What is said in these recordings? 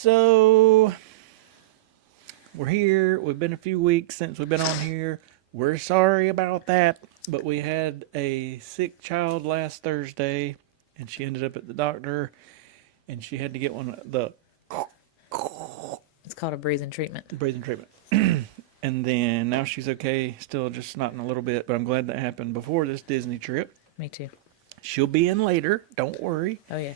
So, we're here. We've been a few weeks since we've been on here. We're sorry about that, but we had a sick child last Thursday, and she ended up at the doctor, and she had to get one of the It's called a breathing treatment. And then now she's okay, still just snotting a little bit, but I'm glad that happened before this Disney trip. Me too. She'll be in later, don't worry. Oh, yeah.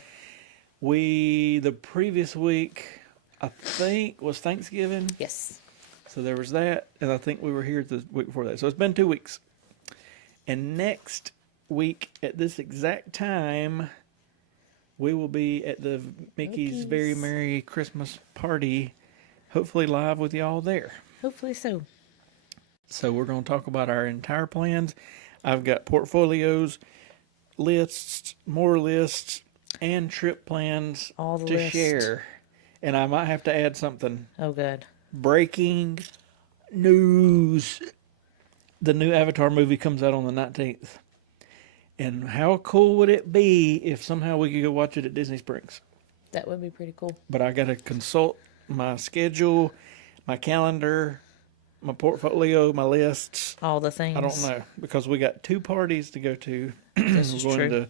The previous week, I think, was Thanksgiving. Yes. So there was that, and I think we were here the week before that. So it's been 2 weeks. And next week, at this exact time, we will be at the Mickey's Very Merry Christmas Party, hopefully live with y'all there. Hopefully so. So we're going to talk about our entire plans. I've got portfolios, lists, more lists, and trip plans All the to list. share. And I might have to add something. Oh, good. Breaking news. The new Avatar movie comes out on the 19th. And how cool would it be if somehow we could go watch it at Disney Springs? That would be pretty cool. But I got to consult my schedule, my calendar, my portfolio, my lists. All the things. I don't know, because we got 2 parties to go to. This is We're going true. to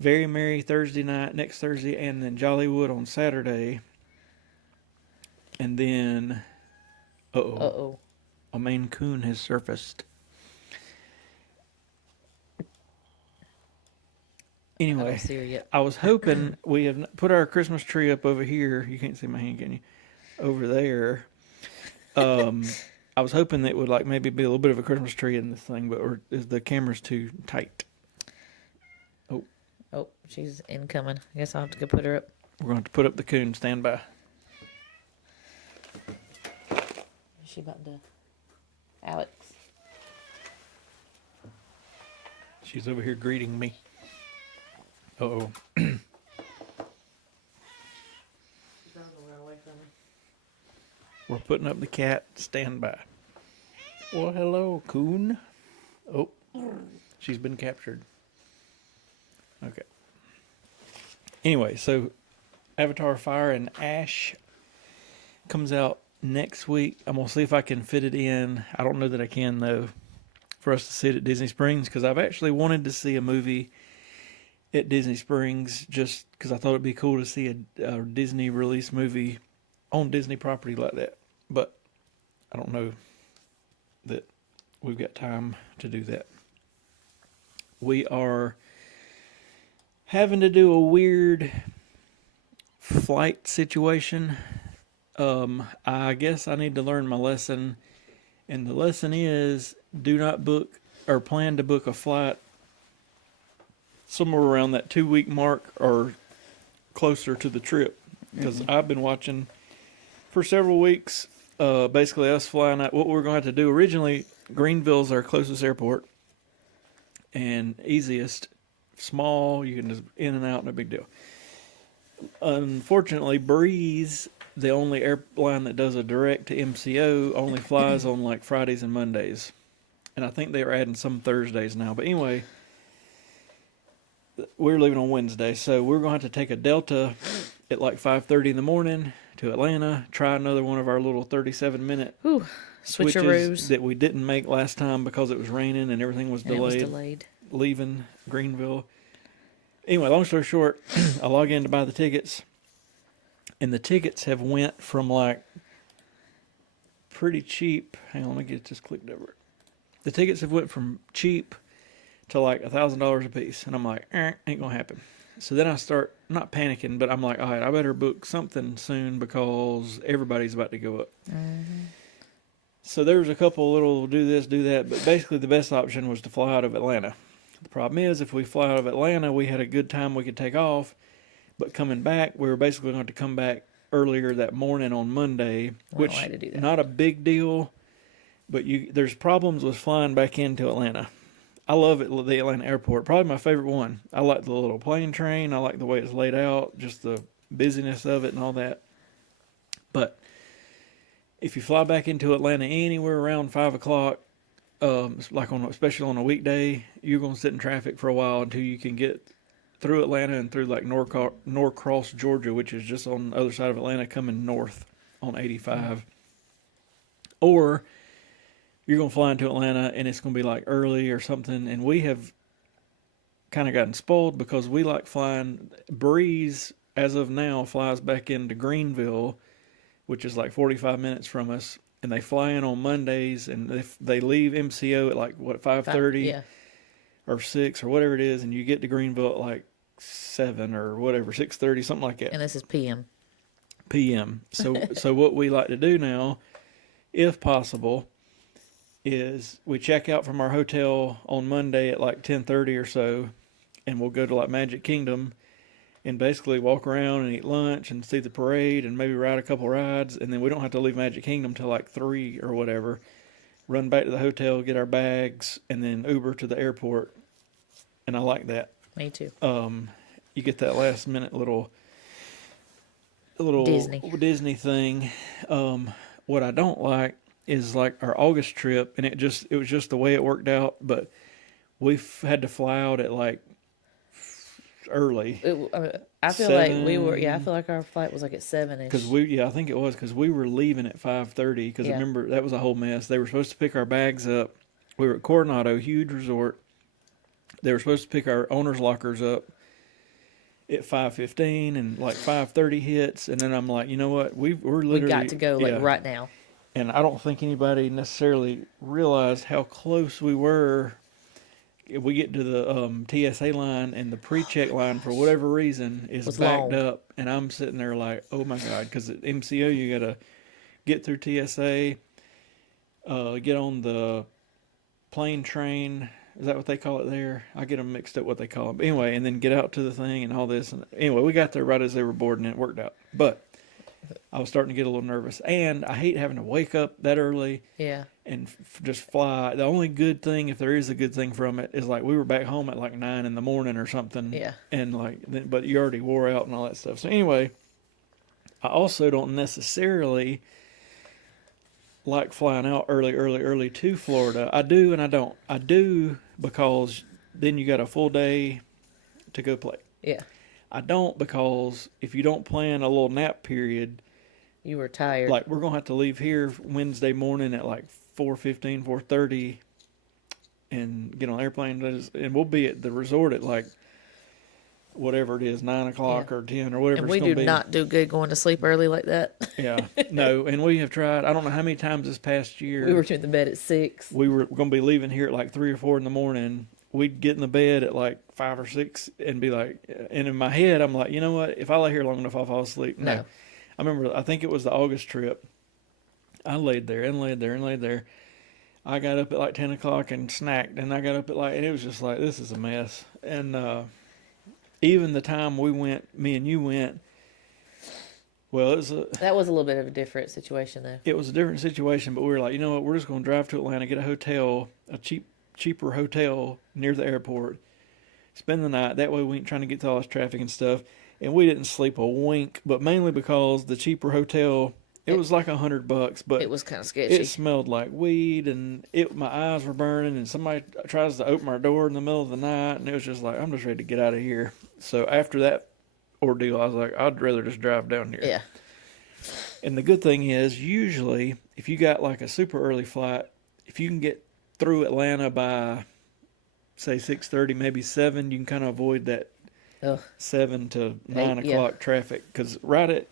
Very Merry Thursday night, next Thursday, and then Jollywood on Saturday. And then, Uh-oh. a Maine Coon has surfaced. I Anyway, don't see her yet. I was hoping we have put our Christmas tree up over here. You can't see my hand, can you? Over there. I was hoping that it would like maybe be a little bit of a Christmas tree in this thing, but the camera's too tight. Oh, she's incoming. I guess I'll have to go put her up. We're going to put up the coon. Stand by. Is she about to... Alex. She's over here greeting me. Uh-oh. She's not gonna run away from me. We're putting up the cat. Stand by. Well, hello, coon. Oh, she's been captured. Okay. Anyway, so Avatar Fire and Ash comes out next week. I'm going to see if I can fit it in. I don't know that I can, though, for us to see it at Disney Springs, because I've actually wanted to see a movie at Disney Springs just because I thought it'd be cool to see a Disney release movie on Disney property like that. But I don't know that we've got time to do that. We are having to do a weird flight situation. I guess I need to learn my lesson. And the lesson is, do not book or plan to book a flight somewhere around that 2-week mark or closer to the trip. Because I've been watching for several weeks, basically us flying out. What we're going to have to do, originally, Greenville's our closest airport and easiest. Small, you can just in and out, no big deal. Unfortunately, Breeze, the only airline that does a direct to MCO, only flies on like Fridays and Mondays. And I think they're adding some Thursdays now. But anyway, we're leaving on Wednesday, so we're going to have to take a Delta at like 5:30 in the morning to Atlanta, try another one of our little 37-minute switches Switcheroos. that we didn't make last time because it was raining and everything was And it was delayed. delayed. Leaving Greenville. Anyway, long story short, I log in to buy the tickets, and the tickets have went from like pretty cheap. Hang on, let me get this clicked over. The tickets have went from cheap to like $1,000 a piece, and I'm like, ain't gonna happen. So then I start not panicking, but I'm like, all right, I better book something soon because everybody's about to go up. Mm-hmm. So there was a couple little do this, do that, but basically the best option was to fly out of Atlanta. The problem is, if we fly out of Atlanta, we had a good time we could take off, but coming back, we were basically going to come back earlier that morning on Monday, which I had to do that. not a big deal, but there's problems with flying back into Atlanta. I love it, the Atlanta airport, probably my favorite one. I like the little plane train. I like the way it's laid out, just the busyness of it and all that. But if you fly back into Atlanta anywhere around 5 o'clock, like especially on a weekday, you're going to sit in traffic for a while until you can get through Atlanta and through like Norcross, Georgia, which is just on the other side of Atlanta, coming north on 85, or you're gonna fly into Atlanta and it's gonna be like early or something. And we have kind of gotten spoiled because we like flying. Breeze, as of now, flies back into Greenville, which is like 45 minutes from us, and they fly in on Mondays, and they leave MCO at like what 5:30 Yeah. or 6 or whatever it is, and you get to Greenville at like 7 or whatever, 6:30, something like that. And this is PM. PM. So what we like to do now, if possible, is we check out from our hotel on Monday at like 10:30 or so, and we'll go to like Magic Kingdom and basically walk around and eat lunch and see the parade and maybe ride a couple rides, and then we don't have to leave Magic Kingdom till like 3 or whatever. Run back to the hotel, get our bags, and then Uber to the airport. And I like that. Me too. You get that last minute little Disney thing. What I don't like is like our August trip, and it was just the way it worked out. But we had to fly out at like early. I feel like we were. Yeah, I feel like our flight was like at 7ish. Because I think it was because we were leaving at 5:30. Because remember that was a whole mess. They were supposed to pick our bags up. We were at Coronado, huge resort. They were supposed to pick our owner's lockers up at 5:15, and like 5:30 hits, and then I'm like, you know what? We're literally we got to go like right now. And I don't think anybody necessarily realized how close we were. If we get to the TSA line, and the pre-check line for whatever reason is backed up, and I'm sitting there like, oh my god, because at MCO you gotta get through TSA, get on the plane train. Is that what they call it there? I get them mixed up what they call it. But anyway, and then get out to the thing and all this. And anyway, we got there right as they were boarding, and it worked out. But I was starting to get a little nervous, and I hate having to wake up that early. Yeah. And just fly. The only good thing, if there is a good thing from it, is like we were back home at like 9 in the morning or something. Yeah. And like, but you already wore out and all that stuff. So anyway, I also don't necessarily like flying out early to Florida. I do and I don't. I do because then you got a full day to go play. Yeah. I don't because if you don't plan a little nap period, you were tired. Like we're gonna have to leave here Wednesday morning at like 4:15, 4:30, and get on an airplane, and we'll be at the resort at like whatever it is, 9 o'clock or 10 or whatever. And we do not do good going to sleep early like that. Yeah, no, and we have tried. I don't know how many times this past year we were to the bed at 6. We were going to be leaving here at like 3 or 4 in the morning. We'd get in the bed at like 5 or 6 and be like, and in my head I'm like, you know what? If I lay here long enough, I'll fall asleep. No. I remember, I think it was the August trip. I laid there and laid there and laid there. I got up at like 10 o'clock and snacked, and I got up at like, and it was just like, this is a mess. And even the time we went, me and you went, well, that was a little bit of a different situation though. It was a different situation, but we were like, you know what, we're just going to drive to Atlanta, get a hotel, a cheaper hotel near the airport, spend the night. That way we ain't trying to get through all this traffic and stuff. And we didn't sleep a wink, but mainly because the cheaper hotel, it was like $100, but it was kind of sketchy. It smelled like weed, and my eyes were burning, and somebody tries to open our door in the middle of the night, and it was just like, I'm just ready to get out of here. So after that ordeal, I was like, I'd rather just drive down here. Yeah. And the good thing is, usually, if you got like a super early flight, if you can get through Atlanta by, say, 6:30, maybe 7, you can kind of avoid that 7 to 9 o'clock traffic. Because right at,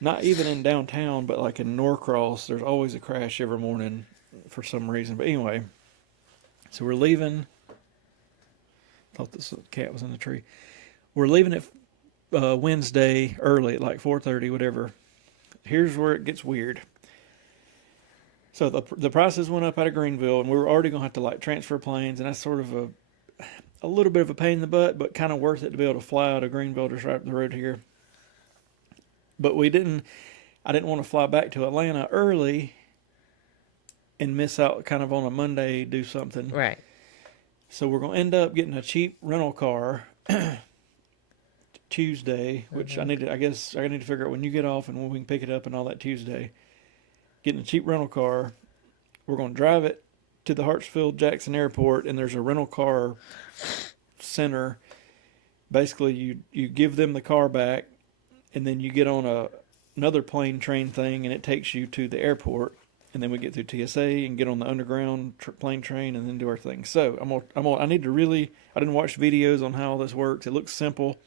not even in downtown, but like in Norcross, there's always a crash every morning for some reason. But anyway, so we're leaving. Thought this cat was in the tree. We're leaving it Wednesday early at like 4:30, whatever. Here's where it gets weird. So the prices went up out of Greenville, and we were already going to have to like transfer planes, and that's sort of a little bit of a pain in the butt, but kind of worth it to be able to fly out of Greenville just right up the road here. But I didn't want to fly back to Atlanta early and miss out kind of on a Monday, do something. Right. So we're going to end up getting a cheap rental car Tuesday, which I need to figure out when you get off and when we can pick it up and all that Tuesday. Getting a cheap rental car. We're going to drive it to the Hartsfield-Jackson Airport, and there's a rental car center basically you give them the car back, and then you get on another plane train thing, and it takes you to the airport, and then we get through TSA and get on the underground plane train, and then do our thing. So I need to really. I didn't watch videos on how all this works. It looks simple,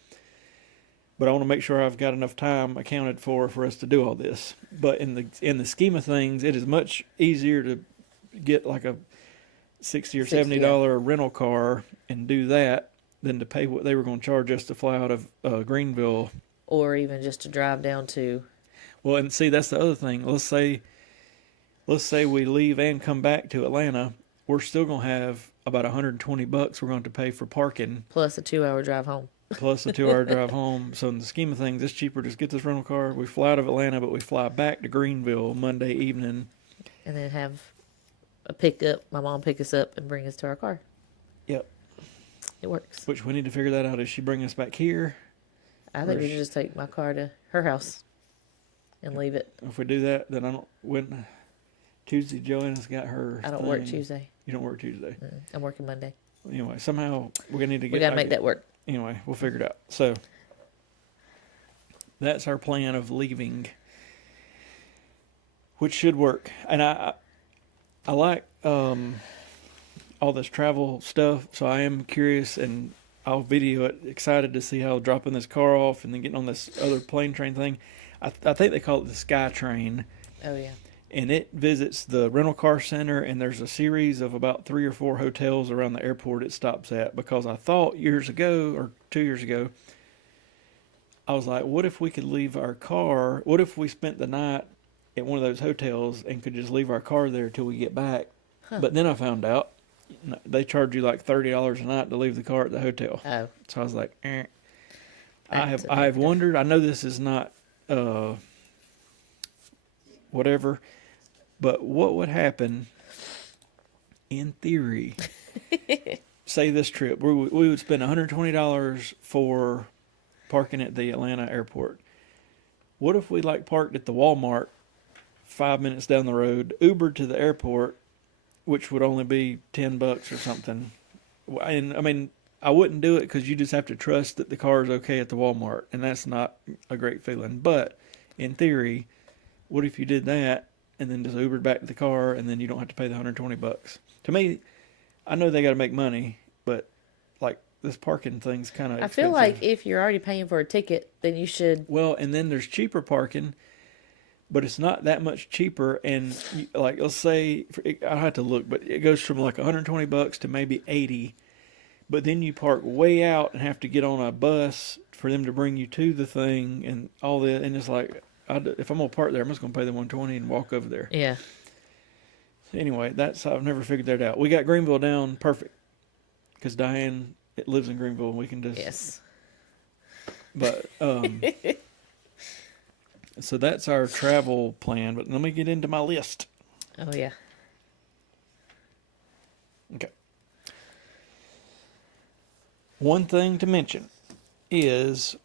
but I want to make sure I've got enough time accounted for us to do all this. But in the scheme of things, it is much easier to get like a $60 or $70 rental car and do that than to pay what they were going to charge us to fly out of Greenville, or even just to drive down to. Well, and see, that's the other thing. Let's say we leave and come back to Atlanta, we're still going to have about $120 we're going to pay for parking. Plus a 2-hour drive home. Plus a 2-hour drive home. So in the scheme of things, it's cheaper to just get this rental car. We fly out of Atlanta, but we fly back to Greenville Monday evening. And then have a pickup. My mom pick us up and bring us to our car. Yep. It works. Which we need to figure that out. Is she bring us back here? I think we should just take my car to her house and leave it. If we do that, then I don't. When Tuesday, Joanna's got her. I don't work Tuesday. You don't work Tuesday. I'm working Monday. Anyway, somehow we're gonna need to get. We gotta make that work. Anyway, we'll figure it out. So that's our plan of leaving, which should work. And I like all this travel stuff, so I am curious, and I'll video it. Excited to see how dropping this car off and then getting on this other plane train thing. I think they call it the Sky Train. Oh yeah. And it visits the rental car center, and there's a series of about 3 or 4 hotels around the airport it stops at. Because I thought years ago, or 2 years ago, I was like, what if we could leave our car? What if we spent the night at one of those hotels and could just leave our car there till we get back? Huh. But then I found out they charge you like $30 a night to leave the car at the hotel. Oh. So I was like, I have wondered. I know this is not whatever, but what would happen in theory? Say this trip, we would spend $120 for parking at the Atlanta airport. What if we parked at the Walmart 5 minutes down the road, Ubered to the airport, which would only be $10 or something? And I mean, I wouldn't do it because you just have to trust that the car is okay at the Walmart, and that's not a great feeling. But in theory, what if you did that and then just Ubered back to the car, and then you don't have to pay the $120? To me, I know they got to make money, but this parking thing's kind of expensive. I feel like if you're already paying for a ticket, then you should. Well, and then there's cheaper parking, but it's not that much cheaper. And let's say I have to look, but it goes from $120 to maybe $80. But then you park way out and have to get on a bus for them to bring you to the thing and all that. And it's like, if I'm gonna park there, I'm just gonna pay the $120 and walk over there. Yeah. So anyway, I've never figured that out. We got Greenville down perfect because Diane lives in Greenville, and we can just. Yes. But so that's our travel plan. But let me get into my list. Oh yeah. Okay. One thing to mention is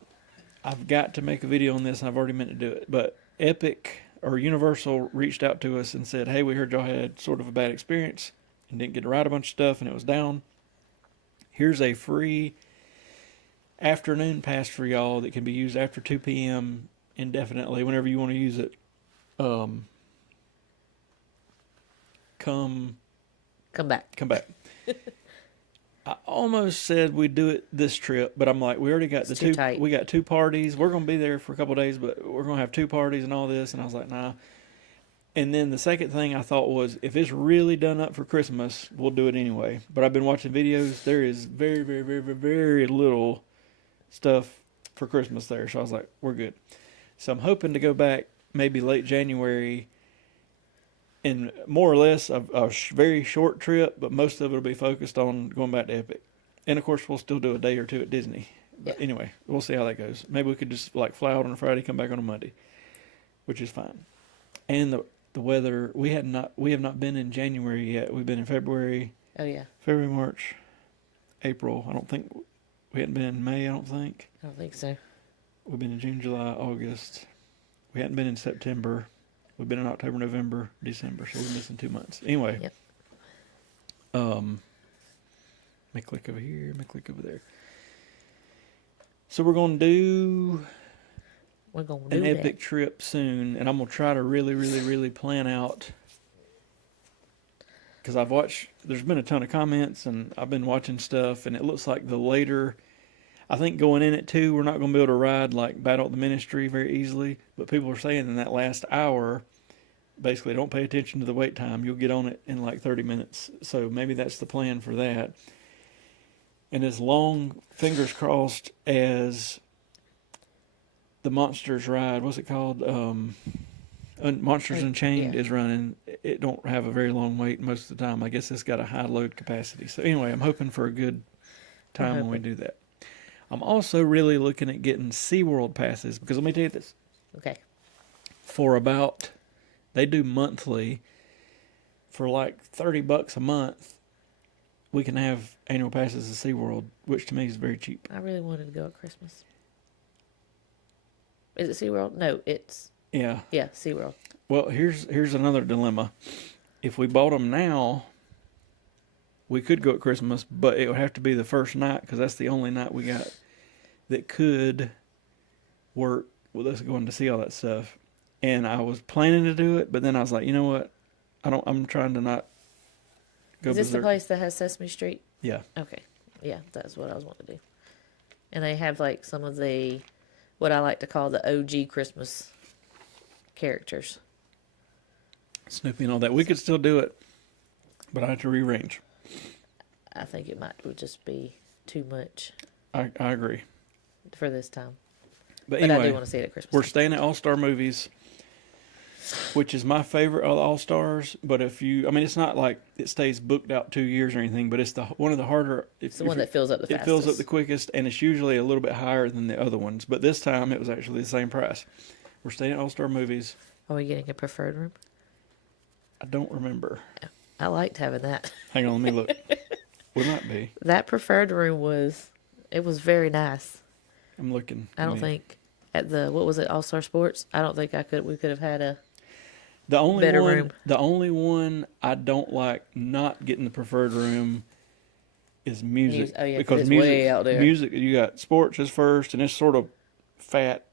I've got to make a video on this, and I've already meant to do it. But Epic or Universal reached out to us and said, hey, we heard y'all had sort of a bad experience and didn't get to ride a bunch of stuff, and it was down. Here's a free afternoon pass for y'all that can be used after 2 p.m. indefinitely, whenever you want to use it. Come back. I almost said we'd do it this trip, but I'm like, we already got tight. We got 2 parties. We're going to be there for a couple of days, but we're going to have 2 parties and all this. And I was like, nah. And then the second thing I thought was, if it's really done up for Christmas, we'll do it anyway. But I've been watching videos. There is very, very, very, very, very little stuff for Christmas there. So I was like, we're good. So I'm hoping to go back maybe late January in more or less a very short trip, but most of it will be focused on going back to Epic. And of course, we'll still do a day or 2 at Disney. But anyway, we'll see how that goes. Maybe we could just fly out on a Friday, come back on a Monday, which is fine. And the weather, we have not been in January yet. We've been in February. Oh yeah. February, March, April. I don't think we hadn't been in May. I don't think. I don't think so. We've been in June, July, August. We hadn't been in September. We've been in October, November, December. So we're missing 2 months. Anyway. Yep. May click over here. May click over there. So we're going to do We're gonna an do epic that. trip soon, and I'm going to try to really, really, really plan out. Because there's been a ton of comments, and I've been watching stuff, and it looks like I think going in at 2, we're not going to be able to ride like Battle at the Ministry very easily. But people are saying in that last hour, basically don't pay attention to the wait time. You'll get on it in like 30 minutes. So maybe that's the plan for that. And as long, fingers crossed, as the Monsters ride, what's it called? Monsters Unchained Yeah. is running. It don't have a very long wait most of the time. I guess it's got a high load capacity. So anyway, I'm hoping for a good time when we do that. I'm also really looking at getting SeaWorld passes because let me tell you this. Okay. They do monthly for like $30 a month. We can have annual passes to SeaWorld, which to me is very cheap. I really wanted to go at Christmas. Is it SeaWorld? No, it's Yeah. SeaWorld. Well, here's another dilemma. If we bought them now, we could go at Christmas, but it would have to be the first night because that's the only night we got that could work with us going to see all that stuff. And I was planning to do it, but then I was like, you know what? I'm trying to not go Is this berserk. the place that has Sesame Street? Yeah. Okay. Yeah, that's what I was wanting to do. And they have like some of the, what I like to call the OG Christmas characters. Snoopy and all that. We could still do it, but I have to rearrange. I think it would just be too much I agree. for this time. But But I anyway, do want to see it at Christmas. we're staying at All Star Movies, which is my favorite of the All Stars. But it's not like it stays booked out 2 years or anything. But it's one of the harder. It's the one that fills up the fastest. It fills up the quickest, and it's usually a little bit higher than the other ones. But this time it was actually the same price. We're staying at All Star Movies. Are we getting a preferred room? I don't remember. I liked having that. Hang on, let me look. We might be. That preferred room was very nice. I'm looking. I don't think at what was it, All Star Sports? I don't think we could have had the only better one, room. The only one I don't like not getting the preferred room is music. Oh yeah, because it's music, way out there. Music, you got sports is first, and it's sort of fat.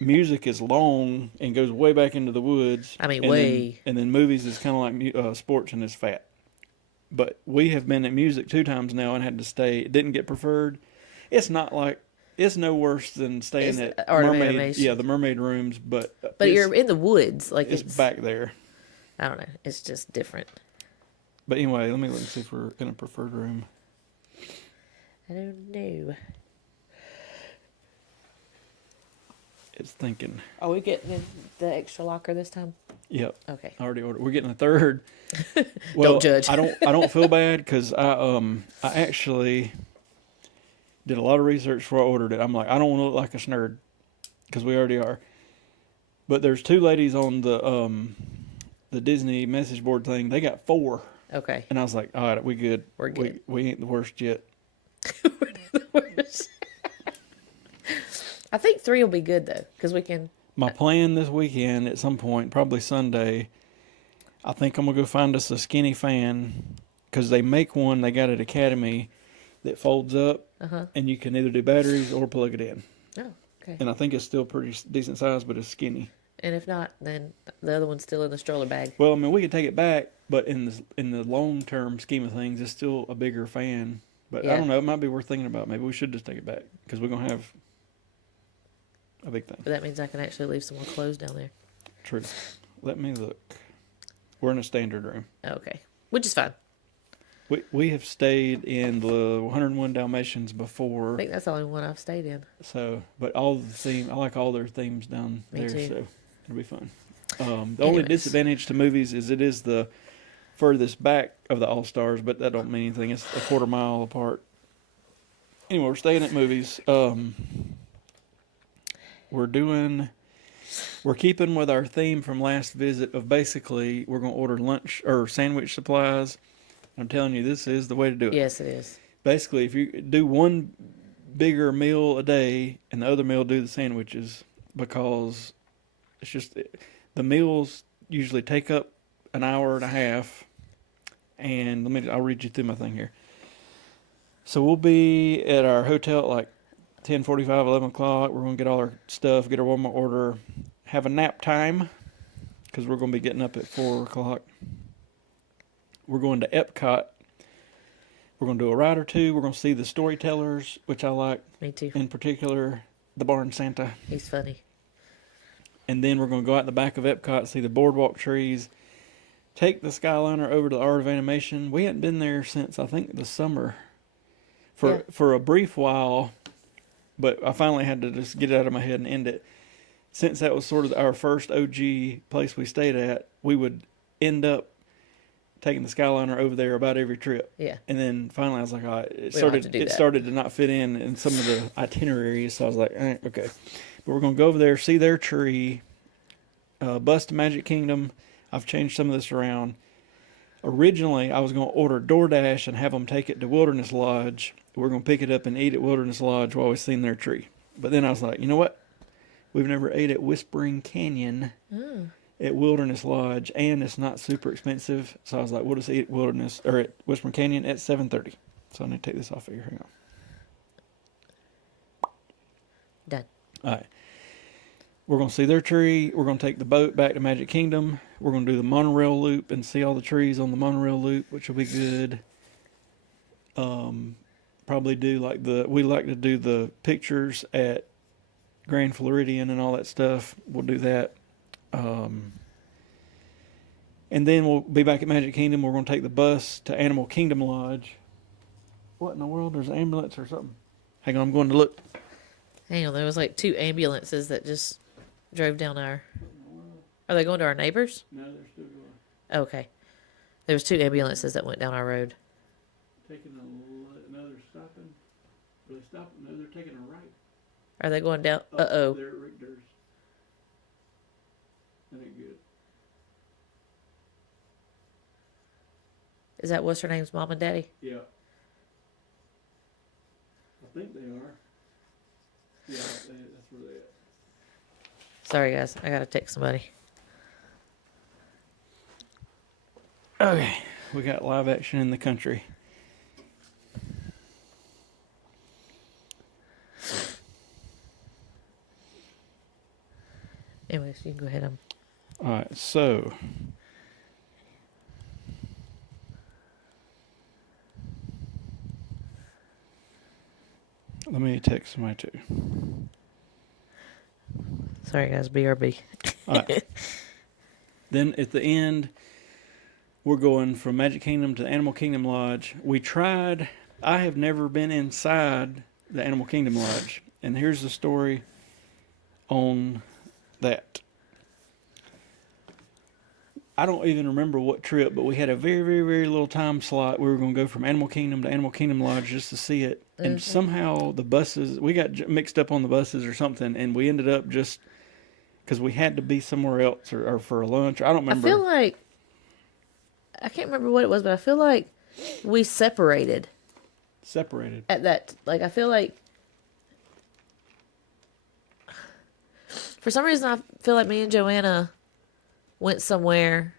Music is long and goes way back into the woods. I mean, and way. then movies is kind of like sports and is fat. But we have been at music 2 times now and had to stay. It didn't get preferred. It's not like it's no worse than staying at Art of Mermaid. Animation. Yeah, the Mermaid rooms, but You're in the woods, like it's back there. I don't know. It's just different. But anyway, let me look and see if we're in a preferred room. I don't know. It's thinking. Are we getting the extra locker this time? Yep. Okay. I already ordered. We're getting a third. Well, Don't judge. I don't feel bad because I actually did a lot of research before I ordered it. I'm like, I don't want to look like a nerd because we already are. But there's 2 ladies on the Disney message board thing. They got 4. Okay. And I was like, all right, we good. We're good. We ain't the worst yet. I think 3 will be good though, because we can. My plan this weekend at some point, probably Sunday, I think I'm going to go find us a skinny fan because they make one, they got at Academy that folds up and you can either do batteries or plug it in. Oh, okay. And I think it's still pretty decent size, but it's skinny. And if not, then the other one's still in the stroller bag. Well, I mean, we could take it back, but in the long-term scheme of things, it's still a bigger fan. But I don't know, it might be worth thinking about. Maybe we should just take it back because we're going to have a big thing. But that means I can actually leave some more clothes down there. True. Let me look. We're in a standard room. Okay. Which is fine. We have stayed in the 101 Dalmatians I before. think that's the only one I've stayed in. So, but all the theme, I like all their themes down Me there. too. So it'll be fun. The only disadvantage to movies is it is the furthest back of the All Stars, but that don't mean anything. It's a quarter mile apart. Anyway, we're staying at movies. We're keeping with our theme from last visit of basically we're going to order lunch or sandwich supplies. I'm telling you, this is the way to do it. Yes, it is. Basically, if you do one bigger meal a day and the other meal do the sandwiches, because it's just the meals usually take up an hour and a half. And I'll read you through my thing here. So we'll be at our hotel at like 10:45, 11 o'clock. We're going to get all our stuff, get our Walmart order, have a nap time because we're going to be getting up at 4 o'clock. We're going to EPCOT. We're going to do a ride or two. We're going to see the storytellers, which I like. Me too. In particular, the Barn Santa. He's funny. And then we're going to go out in the back of EPCOT, see the boardwalk trees, take the Skyliner over to the Art of Animation. We hadn't been there since, I think, the summer. For a brief while, but I finally had to just get it out of my head and end it. Since that was sort of our first OG place we stayed at, we would end up taking the Skyliner over there about every trip. Yeah. And then finally I was like, it started started to not fit in some of the itineraries. So I was like, okay. But we're going to go over there, see their tree, bus to Magic Kingdom. I've changed some of this around. Originally, I was going to order DoorDash and have them take it to Wilderness Lodge. We're going to pick it up and eat at Wilderness Lodge while we've seen their tree. But then I was like, you know what? We've never ate at Whispering Canyon at Wilderness Lodge, and it's not super expensive. So I was like, we'll just eat at Whispering Canyon at 7:30. So I need to take this off of here. Hang on. Done. All right. We're going to see their tree. We're going to take the boat back to Magic Kingdom. We're going to do the monorail loop and see all the trees on the monorail loop, which will be good. Probably do we like to do the pictures at Grand Floridian and all that stuff. We'll do that. And then we'll be back at Magic Kingdom. We're going to take the bus to Animal Kingdom Lodge. What in the world? There's an ambulance or something. Hang on, I'm going to look. Hang on, there was like 2 ambulances that just drove down our... Are they going to our neighbors? No, they're still going. Okay. There was 2 ambulances that went down our road. Taking another stopping. Are they stopping? No, they're taking a right. Are they going down? They're Uh-oh. at Richter's. That ain't good. Is that what's her name's mom and daddy? Yeah. I think they are. Yeah, that's where they at. Sorry, guys. I got to text somebody. Okay. We got live action in the country. Anyways, you can go ahead. All right, so let me text somebody too. Sorry, guys. BRB. All right. Then at the end, we're going from Magic Kingdom to Animal Kingdom Lodge. I have never been inside the Animal Kingdom Lodge. And here's the story on that. I don't even remember what trip, but we had a very, very, very little time slot. We were going to go from Animal Kingdom to Animal Kingdom Lodge just to see it. Mm-hmm. And somehow we got mixed up on the buses or something, and we ended up just, because we had to be somewhere else or for a lunch. I don't remember. I feel like, I can't remember what it was, but I feel like we separated. At that, like, I feel like, for some reason, I feel like me and Joanna went somewhere.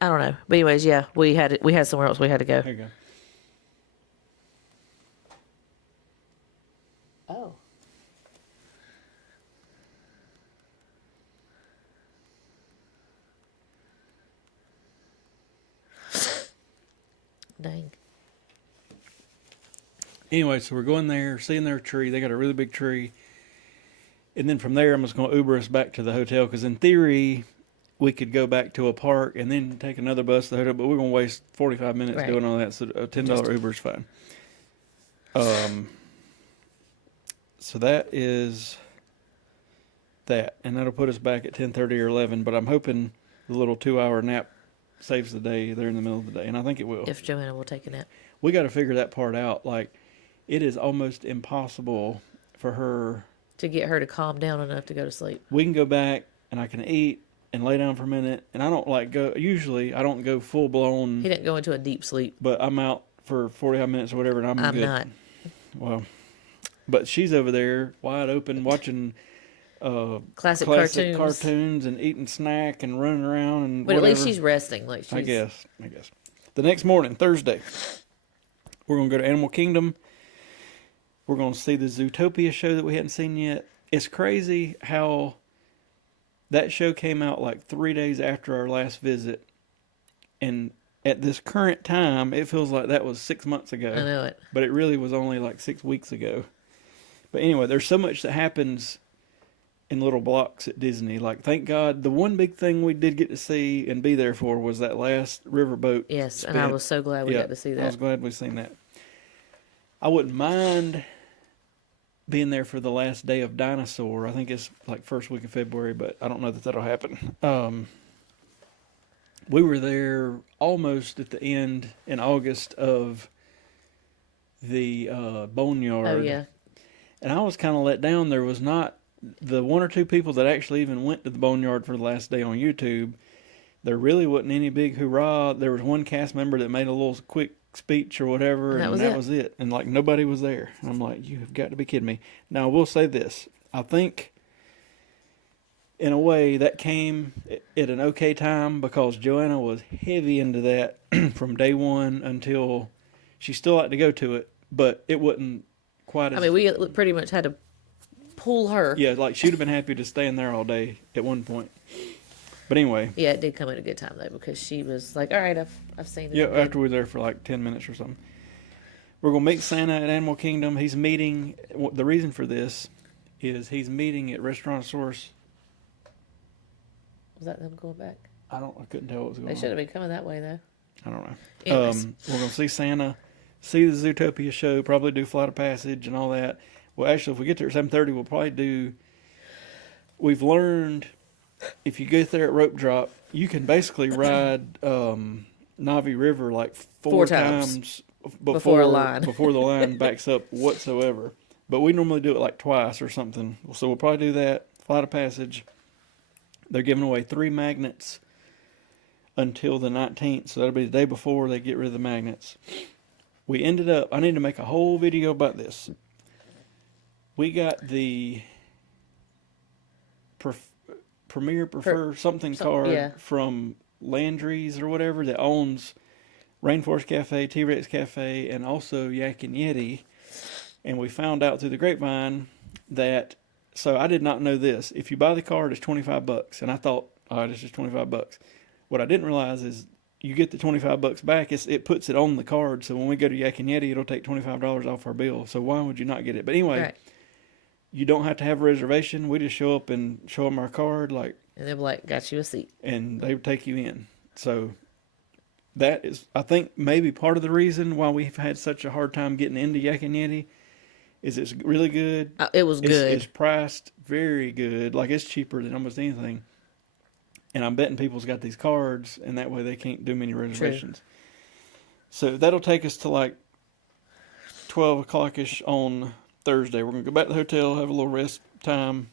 I don't know. But anyways, yeah, we had somewhere else we had to go. There you go. Oh. Dang. Anyway, so we're going there, seeing their tree. They got a really big tree. And then from there, I'm just going to Uber us back to the hotel, because in theory, we could go back to a park and then take another bus to the hotel, but we're going to waste 45 minutes doing all that, so a $10 Uber is fine. So that is that, and that'll put us back at 10:30 or 11, but I'm hoping the little 2-hour nap saves the day there in the middle of the day, and I think it will. If Joanna will take a nap. We got to figure that part out. Like, it is almost impossible for her to get her to calm down enough to go to sleep. We can go back and I can eat and lay down for a minute, and I don't usually I don't go full blown. He didn't go into a deep sleep. But I'm out for 45 minutes or whatever, and I'm good. Not. Well, but she's over there wide open watching classic cartoons and eating snack and running around and but whatever. At least she's resting. Like she's... I guess. The next morning, Thursday, we're going to go to Animal Kingdom. We're going to see the Zootopia show that we hadn't seen yet. It's crazy how that show came out like 3 days after our last visit. And at this current time, it feels like that was 6 months ago. I know it. But it really was only like 6 weeks ago. But anyway, there's so much that happens in little blocks at Disney. Like, thank God, the one big thing we did get to see and be there for was that last riverboat. Yes, and I was so glad we got to see that. I was glad we seen that. I wouldn't mind being there for the last day of Dinosaur. I think it's like first week of February, but I don't know that that'll happen. We were there almost at the end in August of the Boneyard. Oh, yeah. And I was kind of let down. There was not the one or two people that actually even went to the Boneyard for the last day on YouTube. There really wasn't any big hoorah. There was one cast member that made a little quick speech or whatever, and that was it. And like nobody was there. I'm like, you have got to be kidding me. Now, I will say this. I think in a way that came at an okay time because Joanna was heavy into that from day one until she still liked to go to it, but it wasn't quite as... I mean, we pretty much had to pull her. Yeah, like she'd have been happy to stay in there all day at one point. But anyway. Yeah, it did come at a good time though because she was like, all right, I've seen it. Yeah, after we were there for like 10 minutes or something. We're going to meet Santa at Animal Kingdom. He's meeting, the reason for this is he's meeting at Restaurantosaurus. Was that them going back? I couldn't tell what was going on. They should have been coming that way though. I don't know. Anyways. We're going to see Santa, see the Zootopia show, probably do Flight of Passage and all that. Well, actually, if we get there at 7:30, we'll probably do... We've learned if you get there at Rope Drop, you can basically ride Navi River like four times before a line. before the line backs up whatsoever. But we normally do it like twice or something. So we'll probably do that. Flight of Passage. They're giving away 3 magnets until the 19th. So that'll be the day before they get rid of the magnets. We ended up... I need to make a whole video about this. We got the Premier Prefer something card from Landry's or whatever that owns Rainforest Cafe, T-Rex Cafe, and also Yak and Yeti. And we found out through the grapevine that... So I did not know this. If you buy the card, it's $25. And I thought, all right, it's just $25. What I didn't realize is you get the $25 back. It puts it on the card. So when we go to Yak and Yeti, it'll take $25 off our bill. So why would you not get it? But anyway... Right. You don't have to have a reservation. We just show up and show them our card, and they're like, "Got you a seat," and they would take you in. So that is, I think, maybe part of the reason why we've had such a hard time getting into Yak and Yeti is it's really good. It was good. It's priced very good. Like it's cheaper than almost anything. And I'm betting people's got these cards, and that way they can't do many reservations. True. So that'll take us to like 12 o'clock-ish on Thursday. We're going to go back to the hotel, have a little rest time,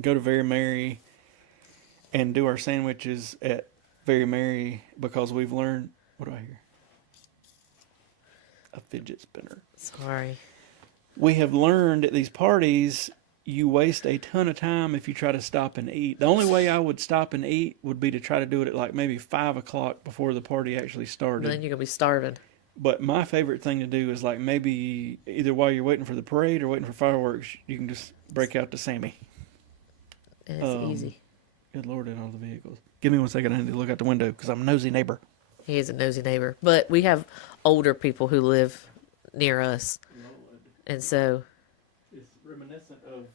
go to Very Merry, and do our sandwiches at Very Merry because we've learned... What do I hear? A fidget spinner. Sorry. We have learned at these parties, you waste a ton of time if you try to stop and eat. The only way I would stop and eat would be to try to do it at like maybe 5 o'clock before the party actually started. But then you're going to be starving. But my favorite thing to do is like maybe either while you're waiting for the parade or waiting for fireworks, you can just break out to Sammy. And it's easy. Good Lord, in all the vehicles. Give me 1 second. I need to look out the window because I'm a nosy neighbor. He is a nosy neighbor. But we have older people who live near us. Lord. And so... It's reminiscent of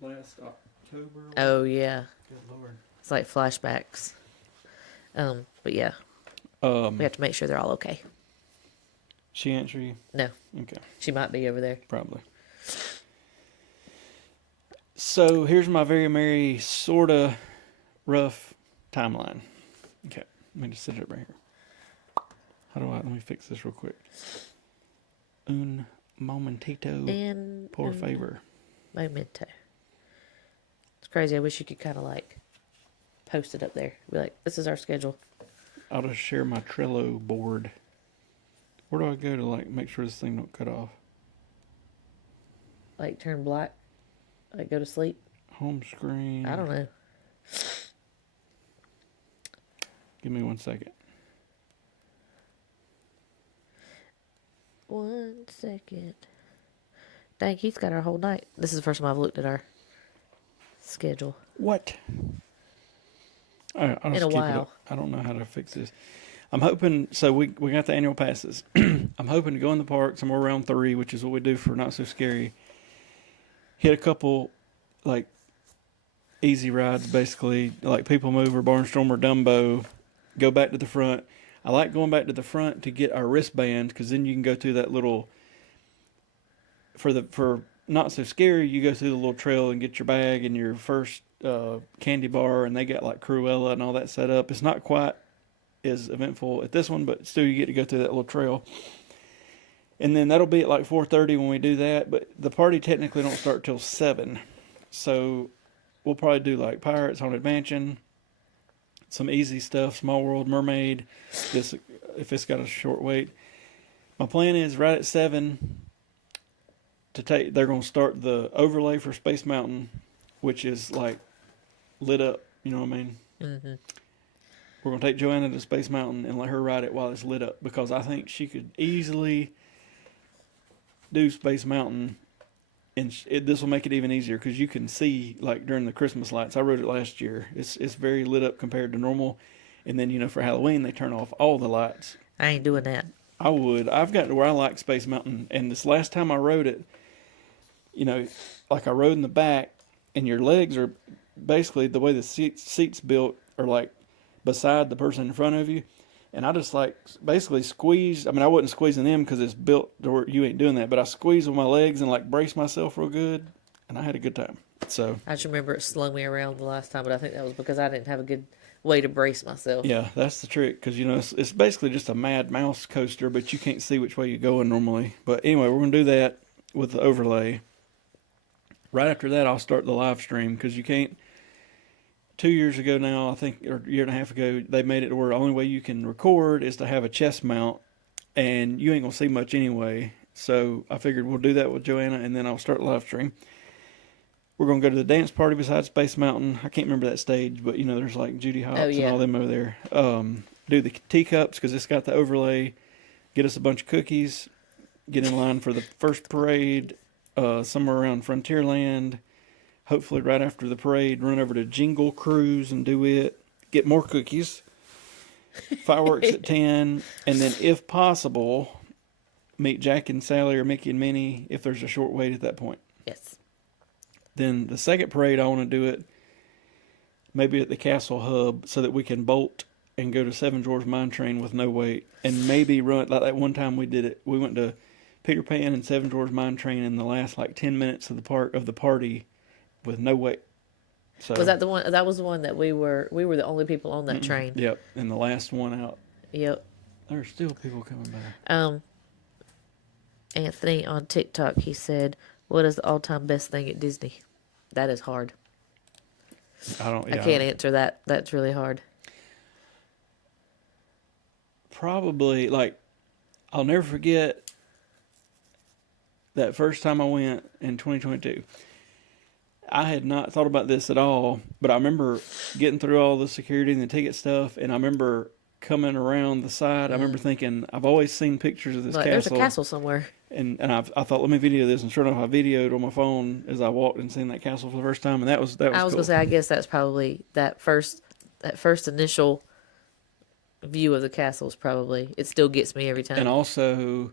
last October. Oh, yeah. Good Lord. It's like flashbacks. But yeah. We have to make sure they're all okay. She answer you? No. Okay. She might be over there. Probably. So here's my Very Merry, sort of rough timeline. Okay. Let me just set it up right here. Let me fix this real quick. Un momentito, por favor. Momento. It's crazy. I wish you could kind of like post it up there. Be like, this is our schedule. I'll just share my Trello board. Where do I go to like make sure this thing don't cut off? Like turn black? Like go to sleep? Home screen. I don't know. Give me 1 second. 1 second. Dang, he's got our whole night. This is the first time I've looked at our schedule What? All right, I'll in just a keep it while. up. I don't know how to fix this. I'm hoping, so we got the annual passes. I'm hoping to go in the park somewhere around 3, which is what we do for Not So Scary. Hit a couple, like, easy rides, basically, like People Mover, Barnstormer, Dumbo. Go back to the front. I like going back to the front to get our wristband, because then you can go through that little, for Not So Scary, you go through the little trail and get your bag and your first candy bar, and they got like Cruella and all that set up. It's not quite as eventful at this one, but still you get to go through that little trail. And then that'll be at like 4:30 when we do that, but the party technically don't start till 7. So we'll probably do like Pirates, Haunted Mansion, some easy stuff, Small World, Mermaid, this if it's got a short wait. My plan is right at 7 to take, they're going to start the overlay for Space Mountain, which is like lit up, you know what I mean? Mm-hmm. We're going to take Joanna to Space Mountain and let her ride it while it's lit up, because I think she could easily do Space Mountain, and this will make it even easier because you can see, like, during the Christmas lights. I rode it last year. It's very lit up compared to normal, and then, you know, for Halloween they turn off all the lights. I ain't doing that. I would. I've gotten to where I like Space Mountain, and this last time I rode it, you know, like I rode in the back, and your legs are basically the way the seats built are like beside the person in front of you, and I just like basically squeezed. I mean, I wasn't squeezing them because it's built to where you ain't doing that, but I squeezed with my legs and like braced myself real good, and I had a good time. So I just remember it slowed me around the last time, but I think that was because I didn't have a good way to brace myself. yeah, that's the trick, because you know it's basically just a Mad Mouse coaster, but you can't see which way you're going normally. But anyway, we're gonna do that with the overlay. Right after that, I'll start the live stream, because you can't. 2 years ago now, I think, or a year and a half ago, they made it to where the only way you can record is to have a chest mount, and you ain't gonna see much anyway. So I figured we'll do that with Joanna, and then I'll start the live stream. We're gonna go to the dance party beside Space Mountain. I can't remember that stage, but you know, there's like Judy Hopps and all them over there. Do the teacups because it's got the overlay. Get us a bunch of cookies. Get in line for the first parade, somewhere around Frontierland. Hopefully right after the parade, run over to Jingle Cruise and do it. Get more cookies. Fireworks at 10. And then, if possible, meet Jack and Sally or Mickey and Minnie if there's a short wait at that point. Yes. Then the second parade, I want to do it maybe at the Castle Hub so that we can bolt and go to Seven Dwarfs Mine Train with no wait. And maybe run, like that one time we did it. We went to Peter Pan and Seven Dwarfs Mine Train in the last like 10 minutes of the party with no wait. So Was that the one? That was the one that we were the only people on that train. Yep, and the last one out. Yep. There's still people coming by. Anthony on TikTok, he said, "What is the all-time best thing at Disney?" That is hard. I can't answer that. That's really hard. Probably, like, I'll never forget that first time I went in 2022. I had not thought about this at all, but I remember getting through all the security and the ticket stuff, and I remember coming around the side. I remember thinking, I've always seen pictures of this castle. There's a castle somewhere. And I thought, let me video this, and sure enough, I videoed on my phone as I walked and seen that castle for the first time, and that was I was cool. gonna say, I guess that's probably that first initial view of the castle is probably, it still gets me every time. And also,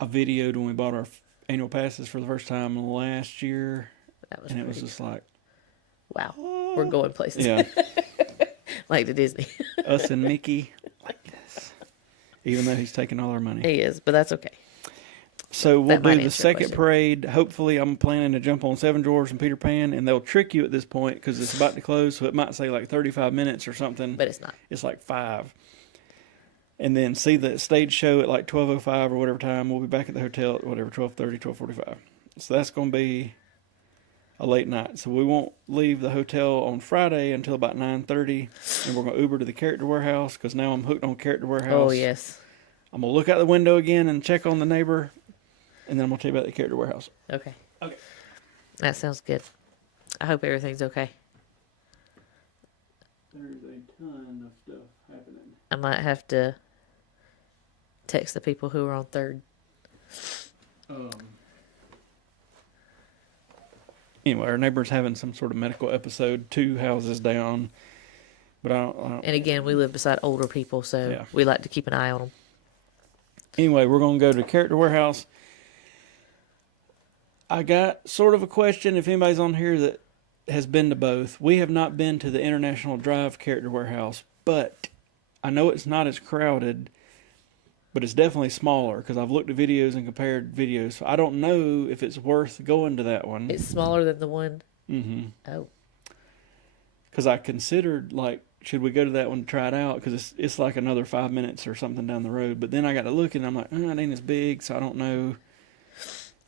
I videoed when we bought our annual passes for the first time last year, and it was just like, wow, we're going places. Yeah. Like to Disney. Us and Mickey like this, even though he's taking all our money. He is, but that's okay. So we'll do the second question. parade. Hopefully, I'm planning to jump on Seven Dwarfs and Peter Pan, and they'll trick you at this point because it's about to close, so it might say like 35 minutes or something. But it's not. It's like 5. And then see the stage show at like 12:05 or whatever time. We'll be back at the hotel at whatever, 12:30, 12:45. So that's going to be a late night. So we won't leave the hotel on Friday until about 9:30, and we're going to Uber to the Character Warehouse because now I'm hooked on Character Warehouse. Oh, yes. I'm going to look out the window again and check on the neighbor, and then I'm going to tell you about the Character Warehouse. Okay. Okay. That sounds good. I hope everything's okay. There's a ton of stuff happening. I might have to text the people who are on third. Anyway, our neighbor's having some sort of medical episode 2 houses down. But I don't. And again, we live beside older people, so Yeah. we like to keep an eye on them. Anyway, we're going to go to Character Warehouse. I got sort of a question if anybody's on here that has been to both. We have not been to the International Drive Character Warehouse, but I know it's not as crowded, but it's definitely smaller because I've looked at videos and compared videos. So I don't know if it's worth going to that one. It's smaller than the one? Mm-hmm. Oh. Because I considered, like, should we go to that one to try it out? Because it's like another 5 minutes or something down the road. But then I got to look and I'm like, it ain't as big, so I don't know.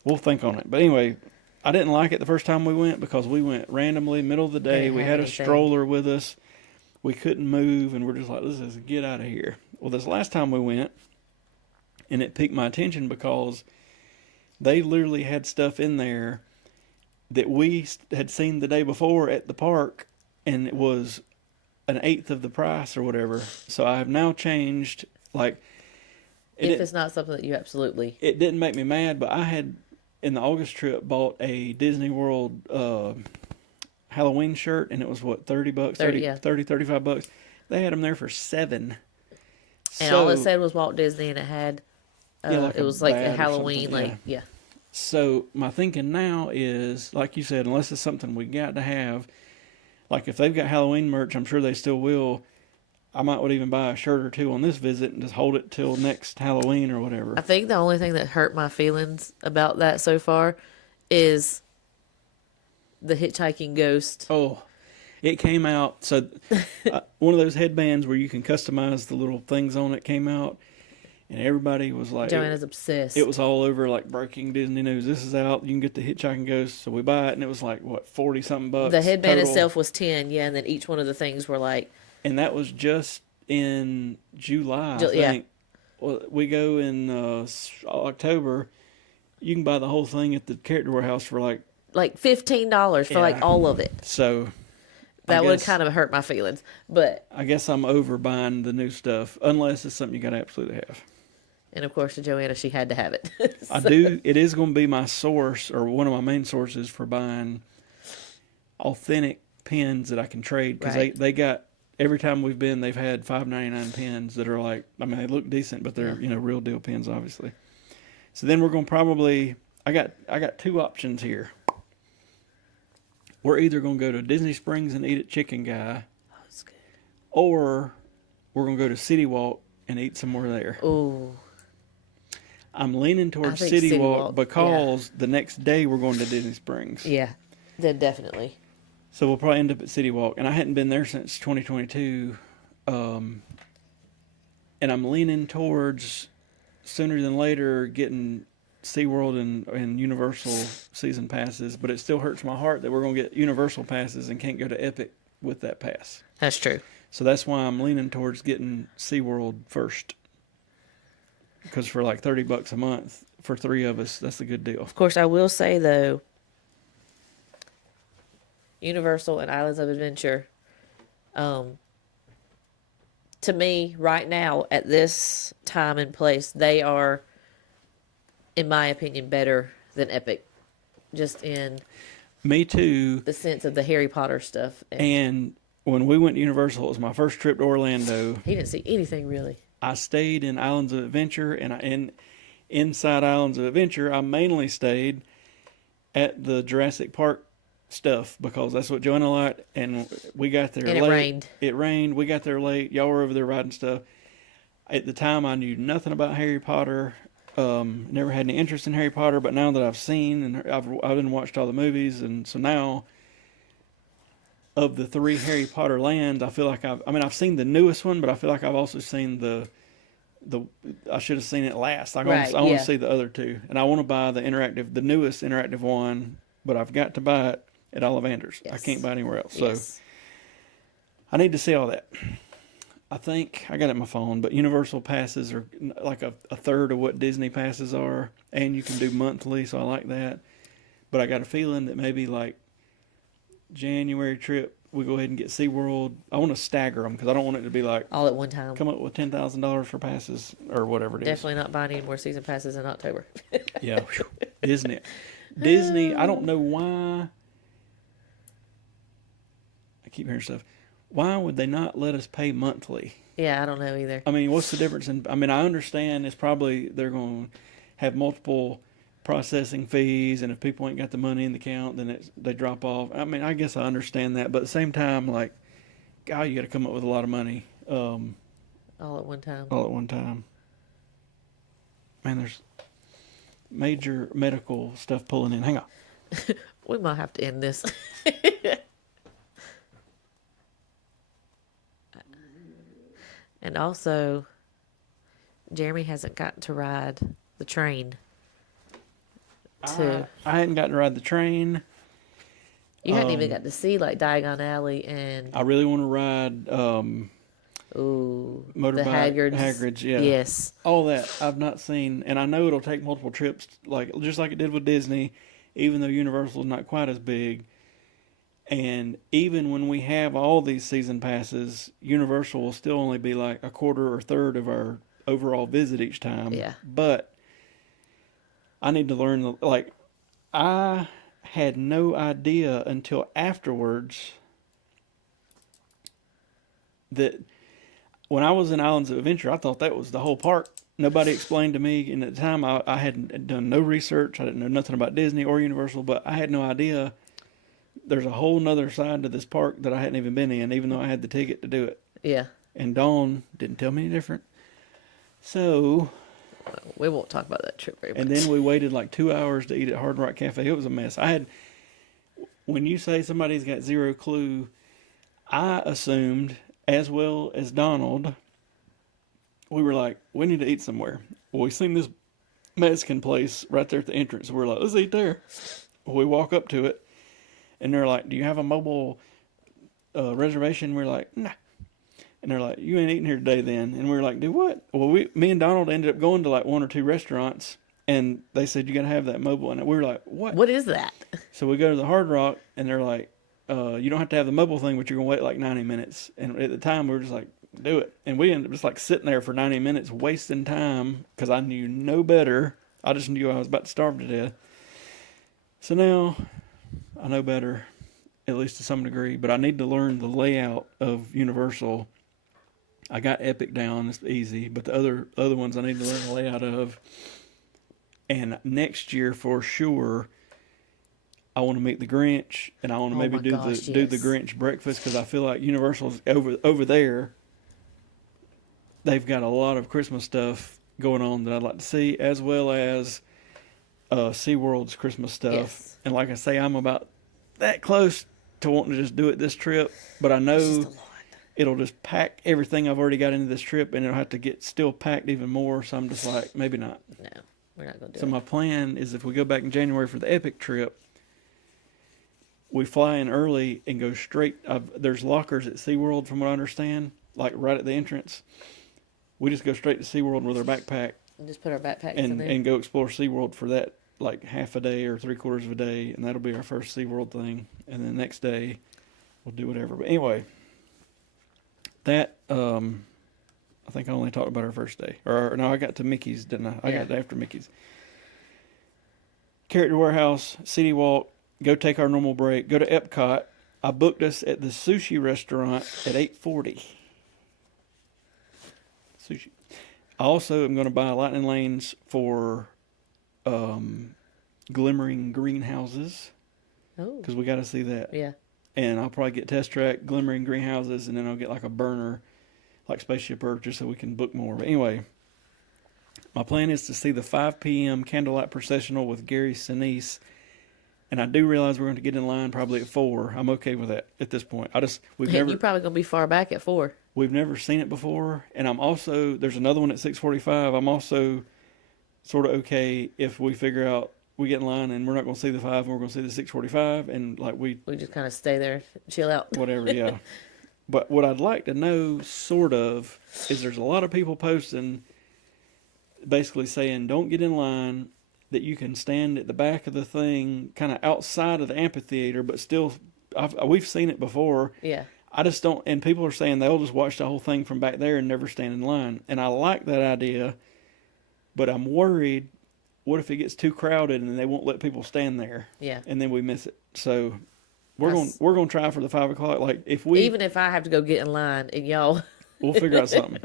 We'll think on it. But anyway, I didn't like it the first time we went because we went randomly, middle of the day. We had a stroller with us. We couldn't move, and we're just like, let's just get out of here. Well, this last time we went, and it piqued my attention because they literally had stuff in there that we had seen the day before at the park, and it was an eighth of the price or whatever. So I have now changed, like... If it's not something that you absolutely... It didn't make me mad, but I had, in the August trip, bought a Disney World Halloween shirt, and it was, what, $30? 35 bucks. They had them there for $7. And all it said was Walt Disney, and it had... like it was like a Halloween, yeah. So my thinking now is, like you said, unless it's something we got to have, like if they've got Halloween merch, I'm sure they still will. I might would even buy a shirt or two on this visit and just hold it till next Halloween or whatever. I think the only thing that hurt my feelings about that so far is the hitchhiking ghost. Oh, it came out. So one of those headbands where you can customize the little things on it came out. And everybody was like... Joanna's obsessed. It was all over like breaking Disney news. This is out. You can get the hitchhiking ghost. So we buy it, and it was like, what, 40-something bucks? The headband total. itself was 10, yeah, and then each one of the things were like... And that was just in July, I think. Yeah. Well, we go in October. You can buy the whole thing at the Character Warehouse for like $15 for like all of it. So... That would kind of hurt my feelings, but... I guess I'm over buying the new stuff, unless it's something you got to absolutely have. And of course, to Joanna, she had to have it. I do. It is going to be my source, or one of my main sources for buying authentic pins that I can trade. Because they got, every time we've been, they've had $5.99 pins that are like, I mean, they look decent, but they're, real deal pins, obviously. So then we're going to probably, I got two options here. We're either going to go to Disney Springs and eat at Chicken Guy. Oh, that's good. Or we're going to go to City Walk and eat somewhere there. Oh. I'm leaning towards City Walk because the next day we're going to Disney Springs. Yeah, then definitely. So we'll probably end up at City Walk. And I hadn't been there since 2022. And I'm leaning towards sooner than later getting SeaWorld and Universal season passes. But it still hurts my heart that we're going to get Universal passes and can't go to Epic with that pass. That's true. So that's why I'm leaning towards getting SeaWorld first. Because for like $30 a month for 3 of us, that's a good deal. Of course, I will say though, Universal and Islands of Adventure, to me right now at this time and place, they are, in my opinion, better than Epic. Just in me too. The sense of the Harry Potter stuff. And when we went to Universal, it was my first trip to Orlando. He didn't see anything really. I stayed in Islands of Adventure, and inside Islands of Adventure, I mainly stayed at the Jurassic Park stuff because that's what Joanna liked, and we got there late. It rained. It rained. We got there late. Y'all were over there riding stuff. At the time, I knew nothing about Harry Potter. Never had any interest in Harry Potter, but now that I've seen and I've been watched all the movies, and so now, of the 3 Harry Potter lands, I feel like I've seen the newest one, but I feel like I've also seen the I should have seen it last. I want to see the other 2, and I want to buy the newest interactive one, but I've got to buy it at Ollivander's. Yes. I can't buy it anywhere else. So I need to see all that. I think I got it on my phone, but Universal passes are like a third of what Disney passes are, and you can do monthly, so I like that. But I got a feeling that maybe like January trip, we go ahead and get SeaWorld. I want to stagger them because I don't want it to be like all at one time. come up with $10,000 for passes or whatever it is. Definitely not buying any more season passes in October. Yeah, Disney. I don't know why. I keep hearing stuff. Why would they not let us pay monthly? Yeah, I don't know either. I mean, what's the difference? I understand it's probably they're going to have multiple processing fees, and if people ain't got the money in the account, then they drop off. I mean, I guess I understand that, but at the same time, like, God, you got to come up with a lot of money. All at one time. All at one time. Man, there's major medical stuff pulling in. Hang on. We might have to end this. And also, Jeremy hasn't gotten to ride the train. I hadn't gotten to ride the train. You hadn't even got to see like Diagon Alley and. I really want to ride. Motorbike, the Hagrid's, yeah. Yes. All that I've not seen, and I know it'll take multiple trips, just like it did with Disney, even though Universal's not quite as big. And even when we have all these season passes, Universal will still only be like a quarter or third of our overall visit each time. Yeah. But I need to learn, I had no idea until afterwards that when I was in Islands of Adventure, I thought that was the whole park. Nobody explained to me, and at the time I hadn't done no research. I didn't know nothing about Disney or Universal, but I had no idea there's a whole nother side to this park that I hadn't even been in, even though I had the ticket to do it. Yeah. And Dawn didn't tell me any different. So... we won't talk about that trip very much. And then we waited like 2 hours to eat at Hard Rock Cafe. It was a mess. When you say somebody's got zero clue, I assumed, as well as Donald, we were like, we need to eat somewhere. Well, we seen this Mexican place right there at the entrance. We're like, let's eat there. Well, we walk up to it, and they're like, do you have a mobile reservation? We're like, nah. And they're like, you ain't eating here today then. And we were like, do what? Well, me and Donald ended up going to like one or two restaurants, and they said, you got to have that mobile. And we were like, what? What is that? So we go to the Hard Rock, and they're like, you don't have to have the mobile thing, but you're going to wait like 90 minutes. And at the time, we were just like, do it. And we ended up just like sitting there for 90 minutes, wasting time, because I knew no better. I just knew I was about to starve to death. So now I know better, at least to some degree, but I need to learn the layout of Universal. I got Epic down, it's easy, but the other ones I need to learn the layout of. And next year, for sure, I want to meet the Grinch, and I want to maybe do the Grinch breakfast, because I feel like Universal's over there. They've got a lot of Christmas stuff going on that I'd like to see, as well as SeaWorld's Christmas stuff. Yes. And like I say, I'm about that close to wanting to just do it this trip, but I know it'll just pack everything I've already got into this trip, and it'll have to get still packed even more, so I'm just like, maybe not. No, we're not going to do So it. my plan is, if we go back in January for the Epic trip, we fly in early and go straight. There's lockers at SeaWorld, from what I understand, like right at the entrance. We just go straight to SeaWorld with our backpack And just put our backpacks in there. and go explore SeaWorld for that, like half a day or 3/4 of a day, and that'll be our first SeaWorld thing. And then the next day, we'll do whatever. But anyway, that, I think I only talked about our first day. Or no, I got to Mickey's, didn't I? I got to after Mickey's. Character Warehouse, City Walk, go take our normal break, go to EPCOT. I booked us at the sushi restaurant at 8:40. Sushi. I also am going to buy lightning lanes for glimmering greenhouses, because we got to see that. Yeah. And I'll probably get test track glimmering greenhouses, and then I'll get like a burner, like Spaceship Earth, just so we can book more. But anyway, my plan is to see the 5 p.m. candlelight processional with Gary Sinise. And I do realize we're going to get in line probably at 4. I'm okay with that at this point. You're probably going to be far back at 4. We've never seen it before, and there's another one at 6:45. I'm also sort of okay if we figure out we get in line and we're not going to see the 5 and we're going to see the 6:45, and like we just kind of stay there, chill out. Whatever, yeah. But what I'd like to know, sort of, is there's a lot of people posting basically saying don't get in line, that you can stand at the back of the thing, kind of outside of the amphitheater, but still we've seen it before. Yeah. I just don't, and people are saying they'll just watch the whole thing from back there and never stand in line. And I like that idea, but I'm worried, what if it gets too crowded and they won't let people stand there? Yeah. And then we miss it. So we're going to try for the 5 o'clock. Like even if I have to go get in line and y'all, we'll figure out something.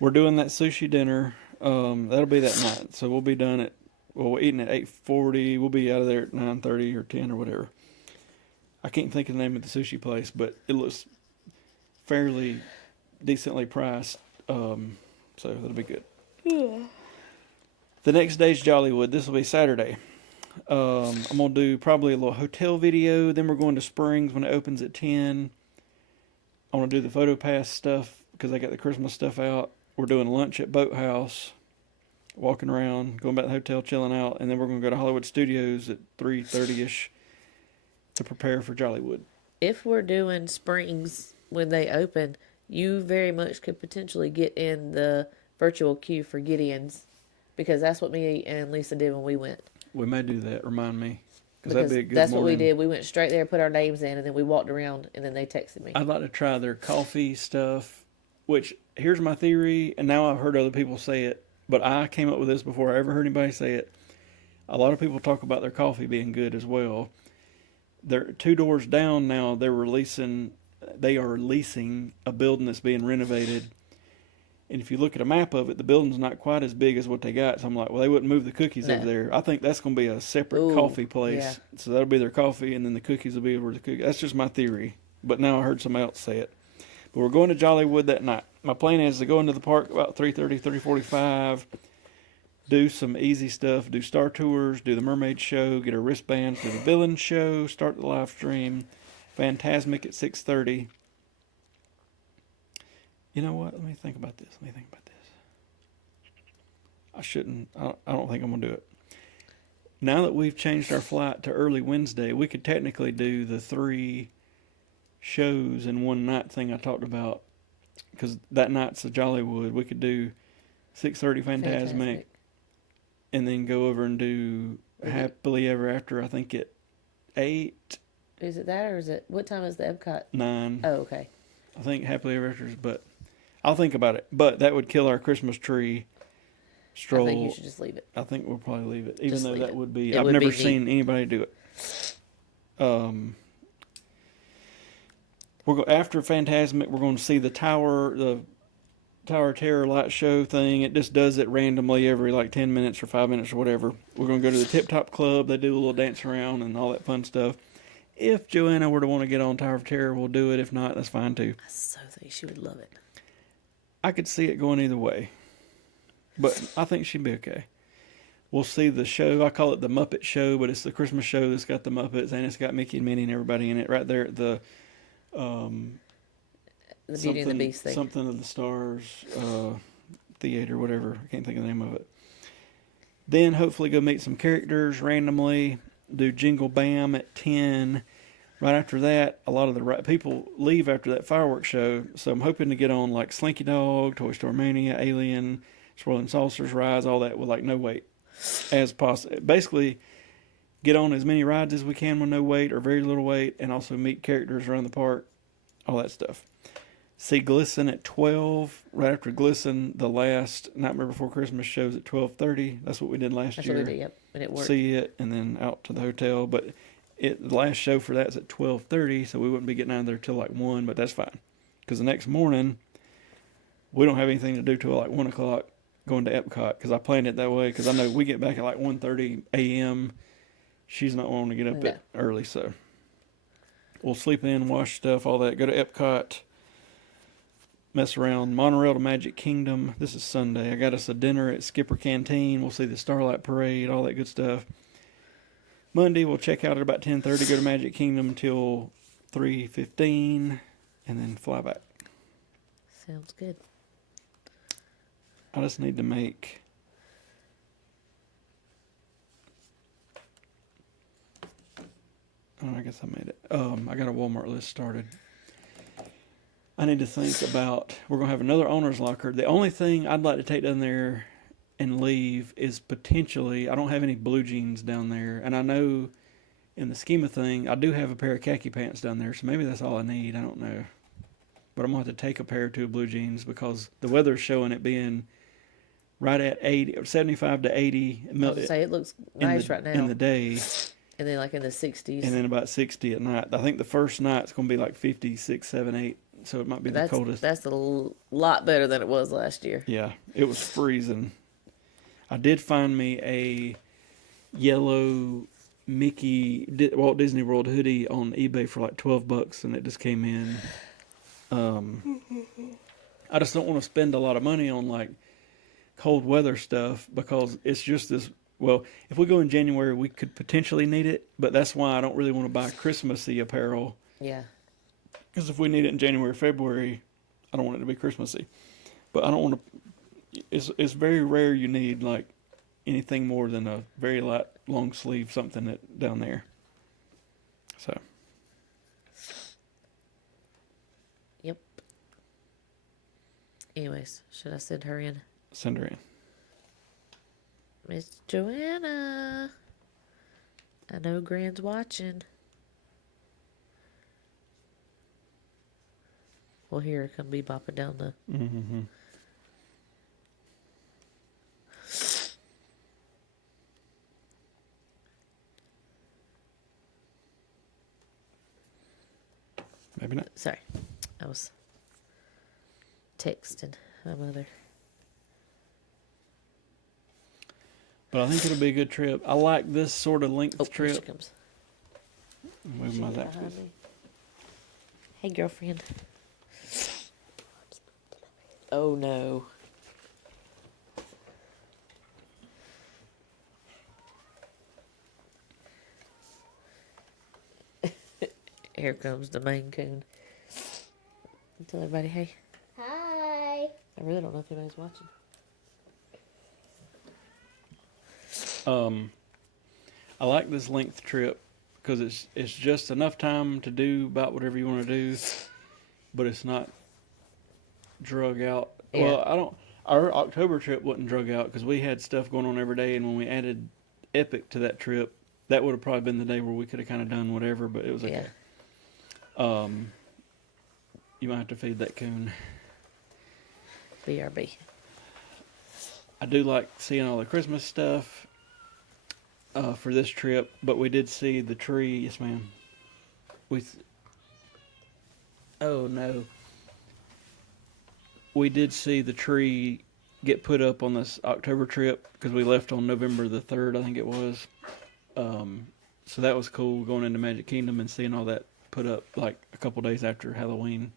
We're doing that sushi dinner. That'll be that night. So we'll be done at, we're eating at 8:40. We'll be out of there at 9:30 or 10 or whatever. I can't think of the name of the sushi place, but it looks fairly decently priced. So that'll be good. Yeah. The next day's Jollywood. This will be Saturday. I'm going to do probably a little hotel video. Then we're going to Springs when it opens at 10. I want to do the photo pass stuff because they got the Christmas stuff out. We're doing lunch at Boathouse, walking around, going back to the hotel, chilling out, and then we're going to go to Hollywood Studios at 3:30ish to prepare for Jollywood. If we're doing Springs when they open, you very much could potentially get in the virtual queue for Gideon's, because that's what me and Lisa did when we went. We may do that. Remind me. Because that'd be a good that's morning. what we did. We went straight there, put our names in, and then we walked around, and then they texted me. I'd like to try their coffee stuff, which, here's my theory, and now I've heard other people say it, but I came up with this before I ever heard anybody say it. A lot of people talk about their coffee being good as well. They're 2 doors down now. They are leasing a building that's being renovated. And if you look at a map of it, the building's not quite as big as what they got. So I'm like, well, they wouldn't move the cookies over there. I think that's going to be a separate coffee place. Yeah. So that'll be their coffee, and then the cookies will be over the cookies. That's just my theory. But now I heard somebody else say it. But we're going to Jollywood that night. My plan is to go into the park about 3:30, 3:45, do some easy stuff, do Star Tours, do the Mermaid Show, get our wristbands, do the Villain Show, start the live stream, Phantasmic at 6:30. You know what? Let me think about this. I don't think I'm going to do it. Now that we've changed our flight to early Wednesday, we could technically do the 3 shows in one night thing I talked about. Because that night's a Jollywood. We could do 6:30 Phantasmic. And then go over and do Happily Ever After, I think at 8. Is it that, or is it, what time is the EPCOT? 9. Oh, okay. I think Happily Ever After, but I'll think about it. But that would kill our Christmas tree stroll. I think you should just leave it. I think we'll probably leave it, even though that would be, I've never seen anybody do it. After Phantasmic, we're going to see the Tower of Terror light show thing. It just does it randomly every like 10 minutes or 5 minutes or whatever. We're going to go to the Tip Top Club. They do a little dance around and all that fun stuff. If Joanna were to want to get on Tower of Terror, we'll do it. If not, that's fine too. I so think she would love it. I could see it going either way, but I think she'd be okay. We'll see the show. I call it the Muppet Show, but it's the Christmas show that's got the Muppets and it's got Mickey and Minnie and everybody in it right there at the Beauty and the Beast thing. Something of the Stars theater, whatever. I can't think of the name of it. Then hopefully go meet some characters randomly. Do Jingle Bam at 10. Right after that, a lot of the people leave after that fireworks show. So I'm hoping to get on like Slinky Dog, Toy Story Mania, Alien, Swirling Saucers, Rides, all that with like no wait as possible. Basically, get on as many rides as we can with no wait or very little wait, and also meet characters around the park, all that stuff. See Glisten at 12. Right after Glisten, the last Nightmare Before Christmas shows at 12:30. That's what we did last year. That's what we did, yep. And it worked. See it, and then out to the hotel. But the last show for that is at 12:30, so we wouldn't be getting out of there till like 1, but that's fine. Because the next morning, we don't have anything to do till like 1 o'clock going to EPCOT, because I planned it that way, because I know we get back at like 1:30 a.m. She's not wanting to get up that early, so we'll sleep in, wash stuff, all that, go to EPCOT, mess around, monorail to Magic Kingdom. This is Sunday. I got us a dinner at Skipper Canteen. We'll see the Starlight Parade, all that good stuff. Monday, we'll check out at about 10:30, go to Magic Kingdom until 3:15, and then fly back. Sounds good. I just need to make... Oh, I guess I made it. I got a Walmart list started. I need to think about... We're going to have another owner's locker. The only thing I'd like to take down there and leave is potentially... I don't have any blue jeans down there. And I know in the scheme of thing, I do have a pair of khaki pants down there, so maybe that's all I need. I don't know. But I'm going to have to take a pair or two of blue jeans because the weather's showing it being right at 75 to 80 I was gonna say, it looks nice right now. in the day. And then like in the 60s. And then about 60 at night. I think the first night's going to be like 56, 7, 8. So it might be the coldest. That's a lot better than it was last year. Yeah, it was freezing. I did find me a yellow Mickey Walt Disney World hoodie on eBay for like $12, and it just came in. I just don't want to spend a lot of money on like cold weather stuff because it's just this. Well, if we go in January, we could potentially need it, but that's why I don't really want to buy Christmassy apparel. Yeah. Because if we need it in January, February, I don't want it to be Christmassy. But I don't want to. It's very rare you need like anything more than a very light long sleeve something down there. So. Yep. Anyways, should I send her in? Send her in. Miss Joanna. I know Gran's watching. We'll hear her come bebopping down the... Mm-hmm. Maybe not. Sorry. I was texting my mother. But I think it'll be a good trip. I like this sort of length trip. Here she comes. Move my that. Hey, girlfriend. Oh, no. Here comes the Maine Coon. Tell everybody, hey. Hi. I really don't know if anybody's watching. I like this length trip because it's just enough time to do about whatever you want to do, but it's not drug out. Yeah. Well, our October trip wasn't drug out because we had stuff going on every day, and when we added Epic to that trip, that would have probably been the day where we could have kind of done whatever, but it was okay. Yeah. You might have to feed that coon. BRB. I do like seeing all the Christmas stuff for this trip, but we did see the tree. Yes, ma'am. Oh, no. We did see the tree get put up on this October trip because we left on November the 3rd, I think it was. So that was cool going into Magic Kingdom and seeing all that put up like a couple days after Halloween.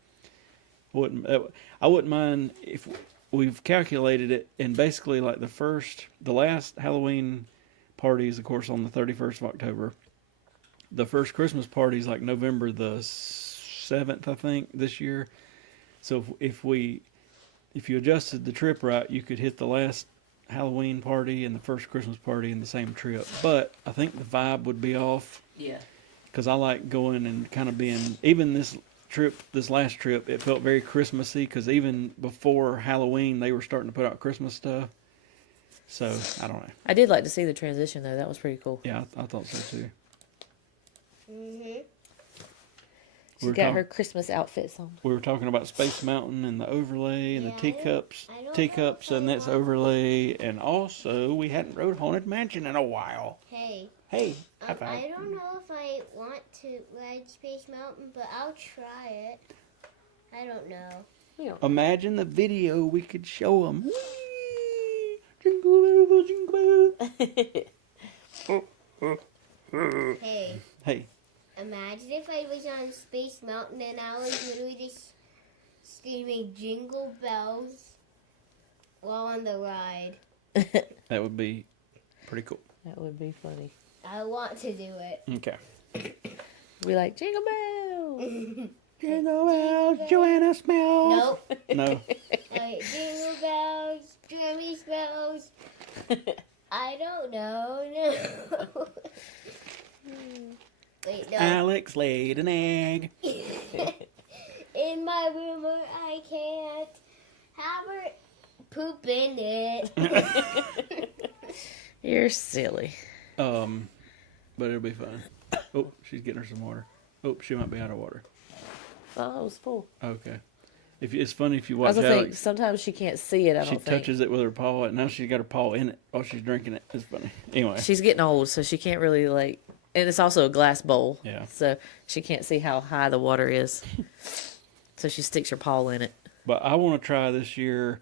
I wouldn't mind if we've calculated it, and basically like the last Halloween party is of course on the 31st of October. The first Christmas party is like November the 7th, I think, this year. So if you adjusted the trip right, you could hit the last Halloween party and the first Christmas party in the same trip. But I think the vibe would be off. Yeah. Because I like going and kind of being, even this last trip, it felt very Christmassy because even before Halloween, they were starting to put out Christmas stuff. So, I don't know. I did like to see the transition, though. That was pretty cool. Yeah, I thought so, too. Mm-hmm. She's got her Christmas outfits on. We were talking about Space Mountain and the overlay and the teacups and that's overlay. And also, we hadn't rode Haunted Mansion in a while. Hey. Hey, I don't know if I want to ride Space Mountain, but I'll try it. I don't know. Imagine the video we could show them. Jingle bells, jingle bells. Hey. Imagine if I was on Space Mountain and I was literally just screaming Jingle Bells while on the ride. That would be pretty cool. That would be funny. I want to do it. Okay. We like Jingle Bells. Jingle bells, Joanna smells. Nope. No. Like Jingle Bells, Jeremy smells. I don't know. No. Wait, no. Alex laid an egg. In my room where I can't have her poop in it. You're silly. But it'll be fun. Oh, she's getting her some water. Oh, she might be out of water. Oh, it was full. Okay. It's funny if you I watch was gonna think Alex. sometimes she can't see it. I She don't think touches it with her paw, and now she's got her paw in it while she's drinking it. It's funny. Anyway. she's getting old, so she can't really like. And it's also a glass bowl. Yeah. So she can't see how high the water is. So she sticks her paw in it. But I want to try this year.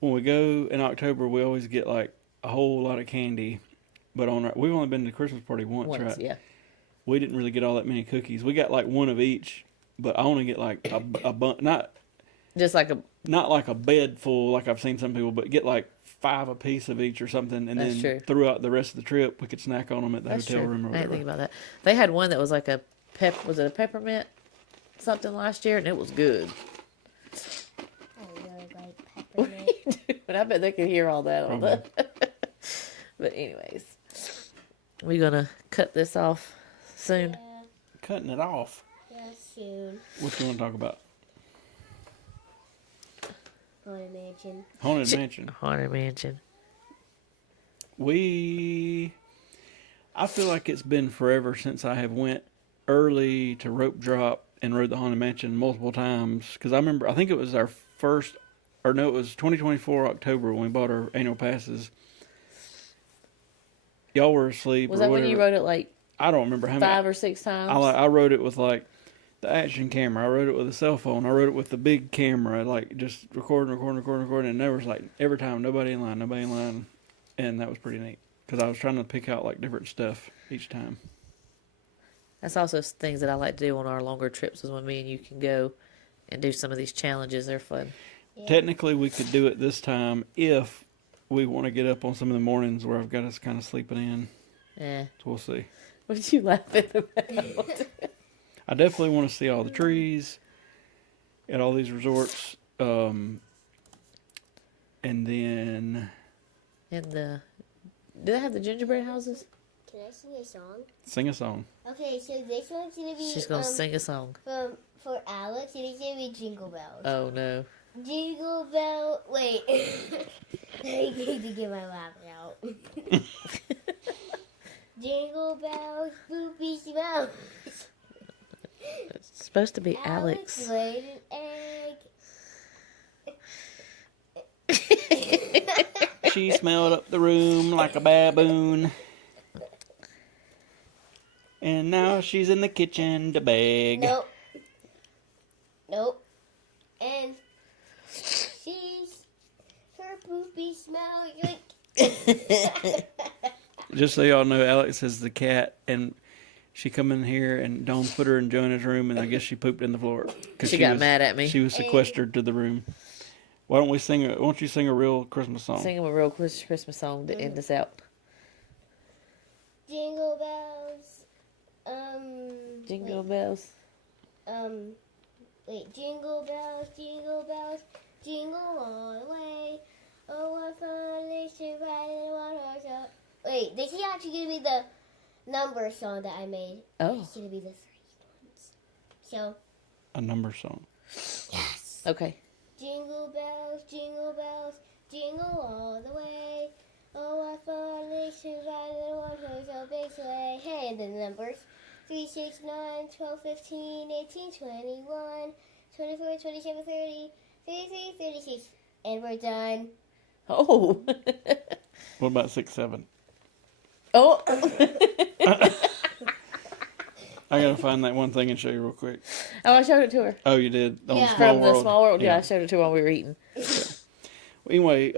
When we go in October, we always get like a whole lot of candy. But we've only been to the Christmas party once, right? Yeah. We didn't really get all that many cookies. We got like one of each, but I want to get like a bunch, not like a bed full like I've seen some people, but get like 5 apiece of each or something, and That's then true. throughout the rest of the trip, we could snack on them at the That's hotel true. room or I whatever. didn't think about that. They had one that was like was it a peppermint something last year, and it was good. I really like peppermint. But I bet they could hear all that on the. But anyways, we're gonna cut this off soon. Yeah, Cutting it off. yeah, soon. What you want to talk about? Haunted Mansion. Haunted Mansion. Haunted Mansion. I feel like it's been forever since I have went early to rope drop and rode the Haunted Mansion multiple times. Because I think it was our first, or no, it was 2024 October when we bought our annual passes. Y'all were asleep. Was or that whatever. when you rode it like I don't remember how 5 many. or 6 times? I rode it with like the action camera. I rode it with a cell phone. I rode it with the big camera, like just recording. And there was like every time nobody in line, and that was pretty neat because I was trying to pick out like different stuff each time. That's also things that I like to do on our longer trips is when me and you can go and do some of these challenges. They're fun. Yeah. Technically, we could do it this time if we want to get up on some of the mornings where I've got us kind of sleeping in. Yeah. So we'll see. What did you laughing about? I definitely want to see all the trees at all these resorts. And then Do they have the gingerbread houses? Can I sing a song? sing a song. Okay, so this one's gonna be She's gonna sing a song. for Alex, and it's gonna be Jingle Bells. Oh no. Jingle Bell. Wait, I need to get my laughter out. Jingle bells, boopy smells. It's supposed to be Alex. laid an egg. She smelled up the room like a baboon. And now she's in the kitchen to beg. Nope. And her poopy smells like. Just so y'all know, Alex is the cat, and she come in here, and Dawn put her in Joanna's room, and I guess she pooped in the floor. She got mad at me. She was sequestered to the room. Why don't you sing a real Christmas song? Sing him a real Christmas song to end this out. Jingle bells. Jingle bells. Jingle bells, jingle all the way. Oh, what fun it is to ride in one horse open. Wait, this is actually going to be the number song that I made. Oh. It's going to be the 3 ones. So. A number song. Yes. Okay. Jingle bells, jingle all the way. Oh, what fun it is to ride in one horse open sleigh. Hey, and the numbers. 3, 6, 9, 12, 15, 18, 21, 24, 27, 30, 33, 36. And we're done. Oh. What about 6, 7? Oh. I gotta find that one thing and show you real quick. Oh, I showed it to her. Oh, you did? On Yeah. Small From World. the Small World. Yeah, I showed it to her while we were eating. Anyway,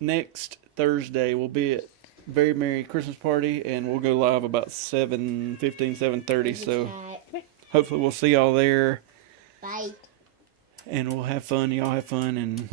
next Thursday we'll be at Very Merry Christmas Party, and we'll go live about 7:15, 7:30. So hopefully we'll see y'all there, Bye. and we'll have fun. Y'all have fun, and